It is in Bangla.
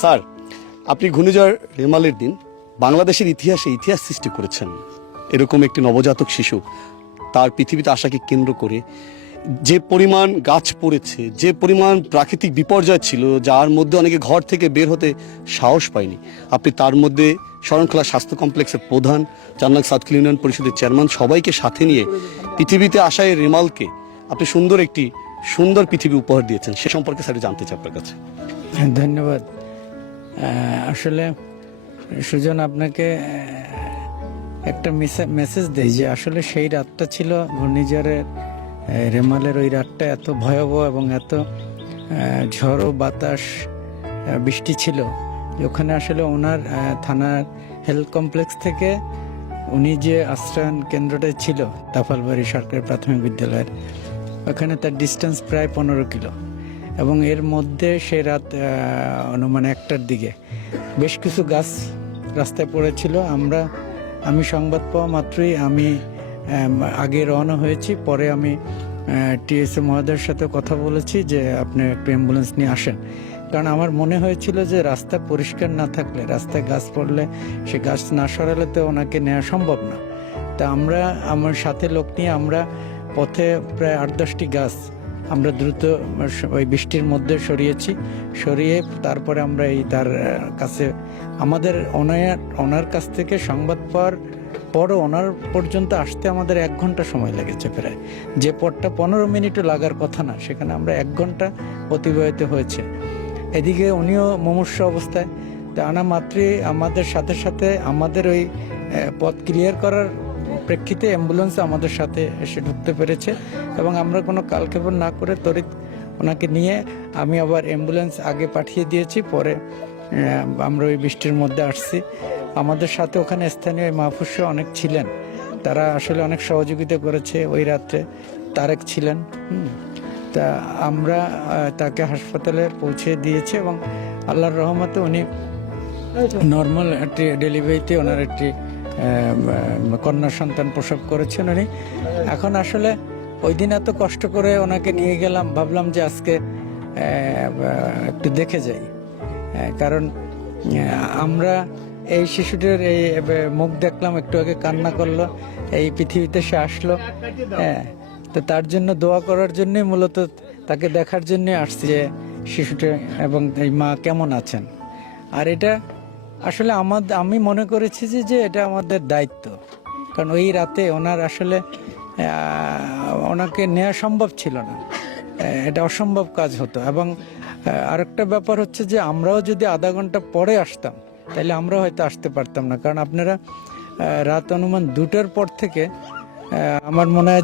স্যার, আপনি ঘূর্ণিঝড় রেমালের দিন বাংলাদেশের ইতিহাসে ইতিহাস সৃষ্টি করেছেন। এরকম একটি নবজাতক শিশু তার পৃথিবীতে আসাকে কেন্দ্র করে যে পরিমাণ গাছ পড়েছে, যে পরিমাণ প্রাকৃতিক বিপর্যয় ছিল, যার মধ্যে অনেকে ঘর থেকে বের হতে সাহস পায়নি, আপনি তার মধ্যে শরণখোলা স্বাস্থ্য কমপ্লেক্সের প্রধান, চারনাক সাউথ ইউনিয়ন পরিষদের চেয়ারম্যান সবাইকে সাথে নিয়ে পৃথিবীতে আসা এই রেমালকে আপনি সুন্দর পৃথিবী উপহার দিয়েছেন। সে সম্পর্কে স্যার জানতে চাই আপনার কাছে। ধন্যবাদ। আসলে সুজন, আপনাকে একটা মেসেজ দেই যে আসলে সেই রাতটা ছিল ঘূর্ণিঝড়ের রেমালের, ওই রাতটা এত ভয়াবহ এবং এত ঝড় ও বাতাস বৃষ্টি ছিল যে ওখানে আসলে ওনার থানার হেলথ কমপ্লেক্স থেকে উনি যে আশ্রয়ন কেন্দ্রটা ছিল তাফালবাড়ি সরকারি প্রাথমিক বিদ্যালয়ের, ওখানে তার ডিস্টেন্স প্রায় 15 কিলো। এবং এর মধ্যে সে রাত অনুমান 1টার দিকে বেশ কিছু গাছ রাস্তায় পড়েছিল। আমি সংবাদ পাওয়া মাত্রই আমি আগে রওনা হয়েছি। পরে আমি টিএসএ মহোদয়ের সাথে কথা বলেছি যে আপনি একটু অ্যাম্বুলেন্স নিয়ে আসেন, কারণ আমার মনে হয়েছিল যে রাস্তা পরিষ্কার না থাকলে, রাস্তায় গাছ পড়লে, সে গাছ না সরালে তো ওনাকে নেওয়া সম্ভব না। তা আমার সাথে লোক নিয়ে আমরা পথে প্রায় 8-10টি গাছ আমরা দ্রুত ওই বৃষ্টির মধ্যে সরিয়ে তারপরে আমরা তার কাছে আমাদের ওনার কাছ থেকে সংবাদ পাওয়ার পরও ওনার পর্যন্ত আসতে আমাদের 1 ঘন্টা সময় লেগেছে প্রায়। যে পথটা 15 মিনিটও লাগার কথা না, সেখানে আমরা 1 ঘন্টা অতিবাহিত হয়েছে। এদিকে উনিও মুমূর্ষ অবস্থায়। তা আনা মাত্রই আমাদের সাথে আমাদের ওই পথ ক্লিয়ার করার প্রেক্ষিতে অ্যাম্বুলেন্স আমাদের সাথে এসে ঢুকতে পেরেছে এবং আমরা কোনো কালক্ষেপণ না করে তড়িৎ ওনাকে নিয়ে আমি আবার অ্যাম্বুলেন্স আগে পাঠিয়ে দিয়েছি। পরে আমরা ওই বৃষ্টির মধ্যে আসছি। আমাদের সাথে ওখানে স্থানীয় মাহফুজ অনেক ছিলেন, তারা আসলে অনেক সহযোগিতা করেছে। ওই রাত্রে তারেক ছিলেন। তা আমরা তাকে হাসপাতালে পৌঁছে দিয়েছি এবং আল্লাহর রহমতে উনি নর্মাল একটি ডেলিভারিতে ওনার একটি কন্যা সন্তান প্রসব করেছেন উনি। এখন আসলে ওই দিন এত কষ্ট করে ওনাকে নিয়ে গেলাম, ভাবলাম যে আজকে একটু দেখে যাই, কারণ আমরা এই শিশুটির এই মুখ দেখলাম, একটু আগে কান্না করলো, এই পৃথিবীতে সে আসলো। তো তার জন্য দোয়া করার জন্যই মূলত, তাকে দেখার জন্যই আসছি যে শিশুটি এবং এই মা কেমন আছেন। আর এটা আসলে আমি মনে করেছি যে এটা আমাদের দায়িত্ব, কারণ ওই রাতে আসলে ওনাকে নেওয়া সম্ভব ছিল না, এটা অসম্ভব কাজ হতো। এবং আরেকটা ব্যাপার হচ্ছে যে আমরাও যদি আধা ঘন্টা পরে আসতাম তাহলে আমরা হয়তো আসতে পারতাম না, কারণ আপনারা রাত অনুমান 2টার পর থেকে আমার মনে হয়